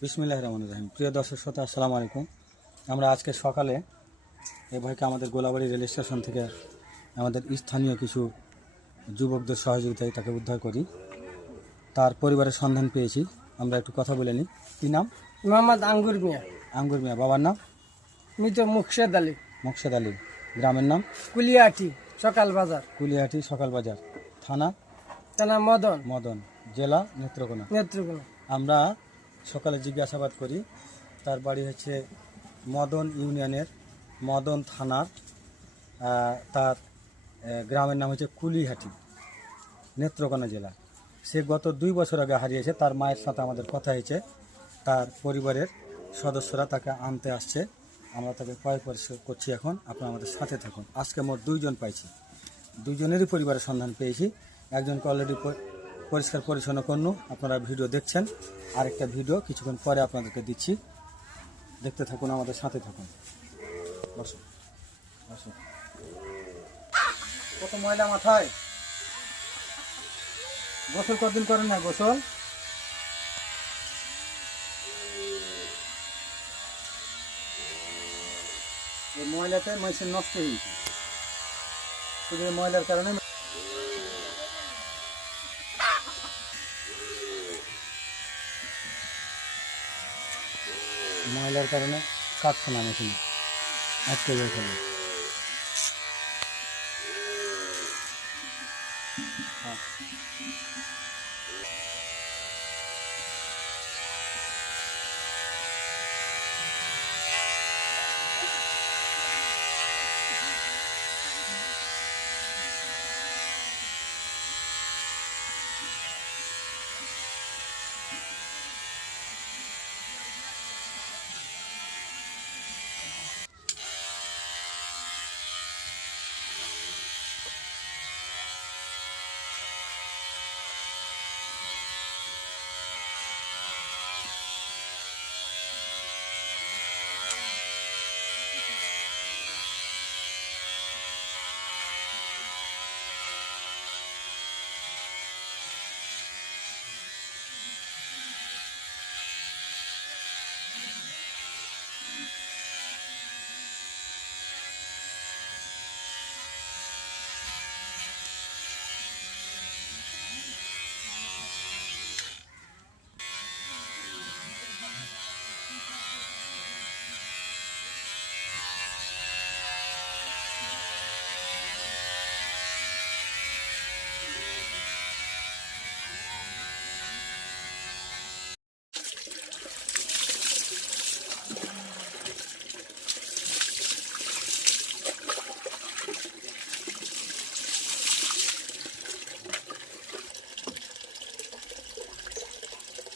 বিসমিল্লাহ রহমান রহিম। প্রিয় দর্শক শ্রোতা আসসালামু আলাইকুম। আমরা আজকে সকালে এই ভাইকে আমাদের গোলাবাড়ি রেল স্টেশন থেকে আমাদের স্থানীয় কিছু যুবকদের সহযোগিতায় তাকে উদ্ধার করি। তার পরিবারের সন্ধান পেয়েছি। আমরা একটু কথা বলে নিই। কী নাম? মোহাম্মদ আঙ্গুর মিয়া। আঙ্গুর মিয়া বাবার নাম? মৃত মুর্শেদ আলী। মোকসেদ আলী। গ্রামের নাম? কুলিয়াটি সকাল বাজার। কুলিয়াহাটি সকাল বাজার। থানা? তানা মদন। মদন জেলা নেত্রকোনা। নেত্রকোনা। আমরা সকালে জিজ্ঞাসাবাদ করি তার বাড়ি হচ্ছে মদন ইউনিয়নের মদন থানার তার গ্রামের নাম হচ্ছে কুলিহাটি নেত্রকোনা জেলা। সে গত দুই বছর আগে হারিয়েছে তার মায়ের সাথে আমাদের কথা হয়েছে তার পরিবারের সদস্যরা তাকে আনতে আসছে আমরা তাকে কয় পরিষ্কার করছি এখন আপনারা আমাদের সাথে থাকুন। আজকে মোট দুইজন পাইছি। দুজনেরই পরিবারের সন্ধান পেয়েছি একজনকে অলরেডি পরিষ্কার পরিচ্ছন্ন করনু আপনারা ভিডিও দেখছেন। আরেকটা ভিডিও কিছুক্ষণ পরে আপনাদেরকে দিচ্ছি। দেখতে থাকুন, আমাদের সাথে থাকুন। বসো বসো কত ময়লা মাথায়? গোসল কতদিন করেন না গোসল? ময়লাতে মেশিন নষ্ট হয়ে গেছে শুধু ময়লার কারণে ময়লার কারণে কাটছে না মেশিন আটকে গেছে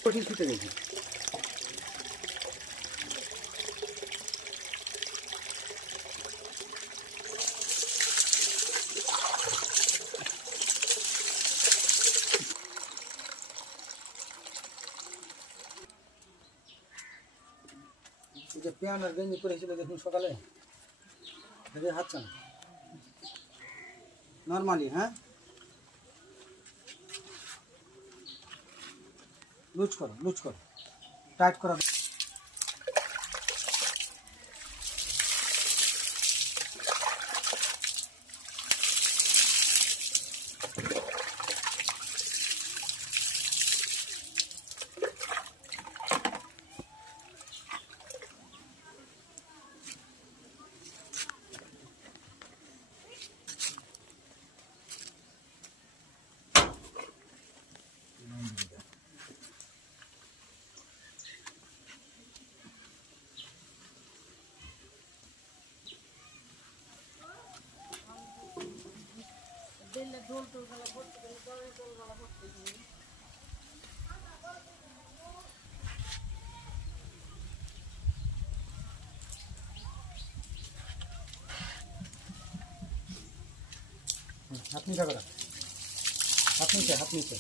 কঠিন ছুটে গেছে এই যে প্যান আর গেঞ্জি পরেছিল দেখুন সকালে দেখে হাত চান নর্মালি হ্যাঁ লুজ করো লুজ করো। টাইট করা হাত নিচে হাত নিচে হাত নিচে।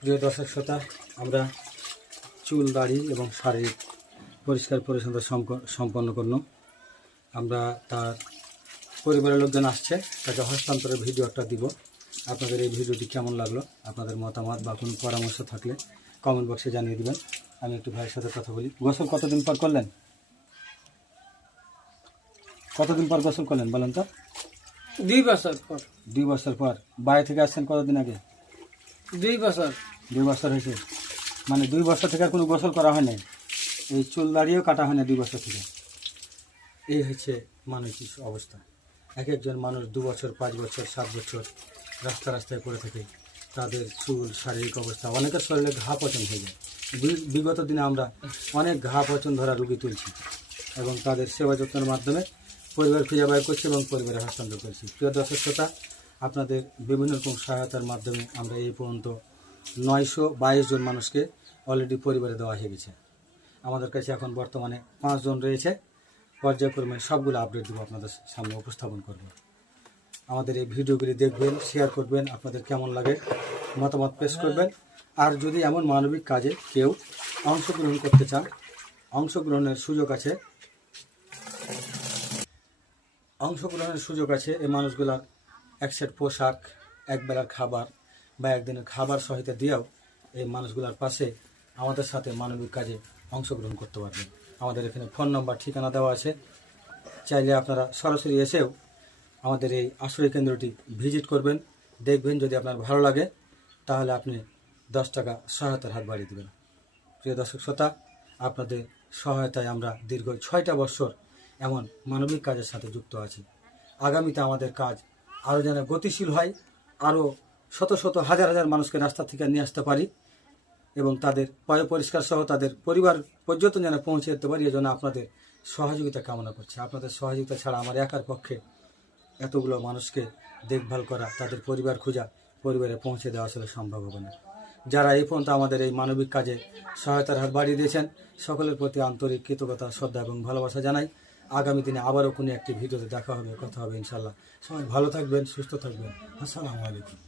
প্রিয় দর্শক শ্রোতা আমরা চুল দাড়ি এবং শারীরিক পরিষ্কার পরিচ্ছন্নতা সম্প- সম্পন্ন করল আমরা তার পরিবারের লোকজন আসছে তাকে হস্তান্তরের ভিডিও একটা দিব। আপনাদের এই ভিডিওটি কেমন লাগল আপনাদের মতামত বা কোনো পরামর্শ থাকলে কমেন্ট বক্সে জানিয়ে দেবেন। আমি একটু ভাইয়ের সাথে কথা বলি। গোসল কতদিন পর করলেন? কতদিন পর গোসল করলেন বলেন তো? দুই বছর পর। দুই বছর পর। বাইরে থেকে আসছেন কতদিন আগে? দুই বছর। দুই বছর হয়েছে। মানে দুই বছর থেকে আর কোনো গোসল করা হয় নাই। এই চুল দাড়িও কাটা হয় না দুই বছর থেকে। এই হচ্ছে মানসিক অবস্থা। এক একজন মানুষ দু বছর, পাঁচ বছর, সাত বছর রাস্তা রাস্তায় পড়ে থাকে। তাদের চুল, শারীরিক অবস্থা, অনেকের শরীরে ঘা পচন হয়ে যায়। বিগত দিনে আমরা অনেক ঘা পচন ধরা রুগী তুলছি এবং তাদের সেবা যত্নের মাধ্যমে পরিবার খুঁজে বের করছি এবং পরিবারে হস্তান্তর করছি। প্রিয় দর্শক, শ্রোতা আপনাদের বিভিন্ন রকম সহায়তার মাধ্যমে আমরা এই পর্যন্ত নয়শো বাইশ জন মানুষকে অলরেডি পরিবারে দেওয়া হয়ে গেছে। আমাদের কাছে এখন বর্তমানে পাঁচজন রয়েছে। পর্যায়ক্রমে সবগুলো আপডেট দেবো আপনাদের সামনে উপস্থাপন করব। আমাদের এই ভিডিওগুলি দেখবেন শেয়ার করবেন, আপনাদের কেমন লাগে মতামত পেশ করবেন। আর যদি এমন মানবিক কাজে কেউ অংশগ্রহণ করতে চান, অংশগ্রহণের সুযোগ আছে। অংশগ্রহণের সুযোগ আছে এই মানুষগুলার এক সেট পোশাক একবেলার খাবার বা একদিনের খাবার সহিত দিয়েও এই মানুষগুলোর পাশে আমাদের সাথে মানবিক কাজে অংশগ্রহণ করতে পারবেন আমাদের এখানে ফোন নম্বর ঠিকানা দেওয়া আছে। চাইলে আপনারা সরাসরি এসেও আমাদের এই আশ্রয় কেন্দ্রটি ভিজিট করবেন। দেখবেন যদি আপনার ভালো লাগে, তাহলে আপনি দশ টাকা সহায়তার হাত বাড়িয়ে দেবেন। প্রিয় দর্শক শ্রোতা, আপনাদের সহায়তায় আমরা দীর্ঘ ছয়টা বছর এমন মানবিক কাজের সাথে যুক্ত আছি। আগামীতে আমাদের কাজ আরও যেন গতিশীল হয় আরও শত শত হাজার হাজার মানুষকে রাস্তা থেকে নিয়ে আসতে পারি এবং তাদের পয় পরিষ্কার সহ তাদের পরিবার পর্যন্ত যেন পৌঁছে যেতে পারি, এজন্য আপনাদের সহযোগিতা কামনা করছি। আপনাদের সহযোগিতা ছাড়া আমার একার পক্ষে এতগুলো মানুষকে দেখভাল করা, তাদের পরিবার খোঁজা, পরিবারে পৌঁছে দেওয়া আসলে সম্ভব হবে না। যারা এই পর্যন্ত আমাদের এই মানবিক কাজে সহায়তার হাত বাড়িয়ে দিয়েছেন, সকলের প্রতি আন্তরিক কৃতজ্ঞতা, শ্রদ্ধা এবং ভালোবাসা জানাই। আগামী দিনে আবারও কোনো একটি ভিডিওতে দেখা হবে, কথা হবে ইনশাল্লাহ সবাই ভালো থাকবেন, সুস্থ থাকবেন। আসসালামু আলাইকুম।